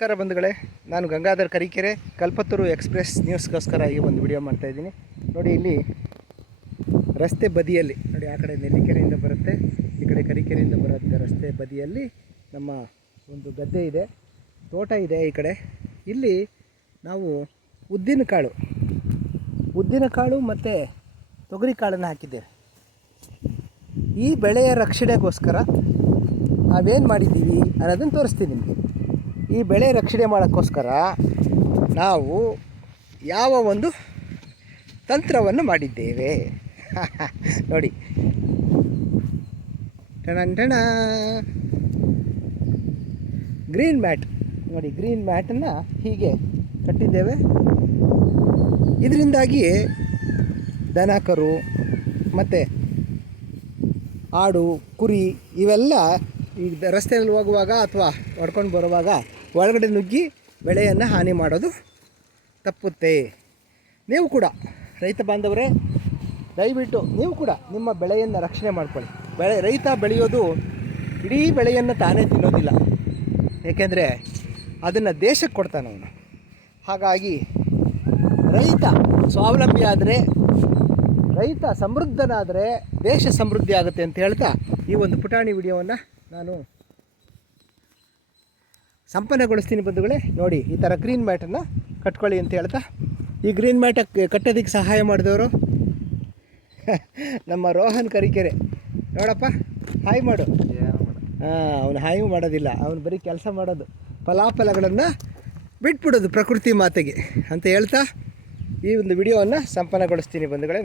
ನಮಸ್ಕಾರ ಬಂಧುಗಳೇ, ನಾನು ಗಂಗಾಧರ್ ಕರಿಕೆರೆ ಕಲ್ಪತರು ಎಕ್ಸ್ಪ್ರೆಸ್ ನ್ಯೂಸ್ಗೋಸ್ಕರ ಈ ಒಂದು ವಿಡಿಯೋ ಮಾಡ್ತಾಯಿದ್ದೀನಿ. ನೋಡಿ, ಇಲ್ಲಿ ರಸ್ತೆ ಬದಿಯಲ್ಲಿ ನೋಡಿ, ಆ ಕಡೆ ನೆಲ್ಲಿಕೆರೆಯಿಂದ ಬರುತ್ತೆ, ಈ ಕಡೆ ಕರಿಕೆರೆಯಿಂದ ಬರುತ್ತೆ. ರಸ್ತೆ ಬದಿಯಲ್ಲಿ ನಮ್ಮ ಒಂದು ಗದ್ದೆ ಇದೆ, ತೋಟ ಇದೆ. ಈ ಕಡೆ ಇಲ್ಲಿ ನಾವು ಉದ್ದಿನ ಕಾಳು ಮತ್ತು ತೊಗರಿ ಕಾಳನ್ನು ಹಾಕಿದ್ದೇವೆ. ಈ ಬೆಳೆಯ ರಕ್ಷಣೆಗೋಸ್ಕರ ನಾವೇನು ಮಾಡಿದ್ದೀವಿ ಅನ್ನೋದನ್ನು ತೋರಿಸ್ತೀನಿ ನಿಮಗೆ. ಈ ಬೆಳೆ ರಕ್ಷಣೆ ಮಾಡೋಕ್ಕೋಸ್ಕರ ನಾವು ಯಾವ ಒಂದು ತಂತ್ರವನ್ನು ಮಾಡಿದ್ದೇವೆ ನೋಡಿ. ಟಣ ಗ್ರೀನ್ ಮ್ಯಾಟ್ ನೋಡಿ, ಗ್ರೀನ್ ಮ್ಯಾಟನ್ನು ಹೀಗೆ ಕಟ್ಟಿದ್ದೇವೆ. ಇದರಿಂದಾಗಿ ದನ ಕರು ಮತ್ತು ಆಡು ಕುರಿ ಇವೆಲ್ಲ ಈ ರಸ್ತೆಯಲ್ಲಿ ಹೋಗುವಾಗ ಅಥವಾ ಹೊಡ್ಕೊಂಡು ಬರುವಾಗ ಒಳಗಡೆ ನುಗ್ಗಿ ಬೆಳೆಯನ್ನು ಹಾನಿ ಮಾಡೋದು ತಪ್ಪುತ್ತೆ. ನೀವು ಕೂಡ ರೈತ ಬಾಂಧವರೇ, ದಯವಿಟ್ಟು ನೀವು ಕೂಡ ನಿಮ್ಮ ಬೆಳೆಯನ್ನು ರಕ್ಷಣೆ ಮಾಡ್ಕೊಳ್ಳಿ. ರೈತ ಬೆಳೆಯೋದು ಇಡೀ ಬೆಳೆಯನ್ನು ತಾನೇ ತಿನ್ನೋದಿಲ್ಲ, ಏಕೆಂದರೆ ಅದನ್ನು ದೇಶಕ್ಕೆ ಕೊಡ್ತಾನೆ ಅವನು. ಹಾಗಾಗಿ ರೈತ ಸ್ವಾವಲಂಬಿ ಆದರೆ, ರೈತ ಸಮೃದ್ಧನಾದರೆ ದೇಶ ಸಮೃದ್ಧಿ ಆಗುತ್ತೆ ಅಂತ ಹೇಳ್ತಾ ಈ ಒಂದು ಪುಟಾಣಿ ವಿಡಿಯೋವನ್ನು ನಾನು ಸಂಪನ್ನಗೊಳಿಸ್ತೀನಿ ಬಂಧುಗಳೇ. ನೋಡಿ, ಈ ಥರ ಗ್ರೀನ್ ಮ್ಯಾಟನ್ನು ಕಟ್ಕೊಳ್ಳಿ ಅಂತ ಹೇಳ್ತಾ, ಈ ಗ್ರೀನ್ ಮ್ಯಾಟ್ ಕಟ್ಟೋದಕ್ಕೆ ಸಹಾಯ ಮಾಡಿದವರು ನಮ್ಮ ರೋಹನ್ ಕರಿಕೆರೆ. ನೋಡಪ್ಪ, ಹಾಯ್ ಮಾಡು. ಅವನು ಹಾಯ್ ಮಾಡೋದಿಲ್ಲ, ಅವನು ಬರೀ ಕೆಲಸ ಮಾಡೋದು, ಫಲಾಫಲಗಳನ್ನು ಬಿಟ್ಬಿಡೋದು ಪ್ರಕೃತಿ ಮಾತೆಗೆ ಅಂತ ಹೇಳ್ತಾ ಈ ಒಂದು ವಿಡಿಯೋವನ್ನು ಸಂಪನ್ನಗೊಳಿಸ್ತೀನಿ ಬಂಧುಗಳೇ.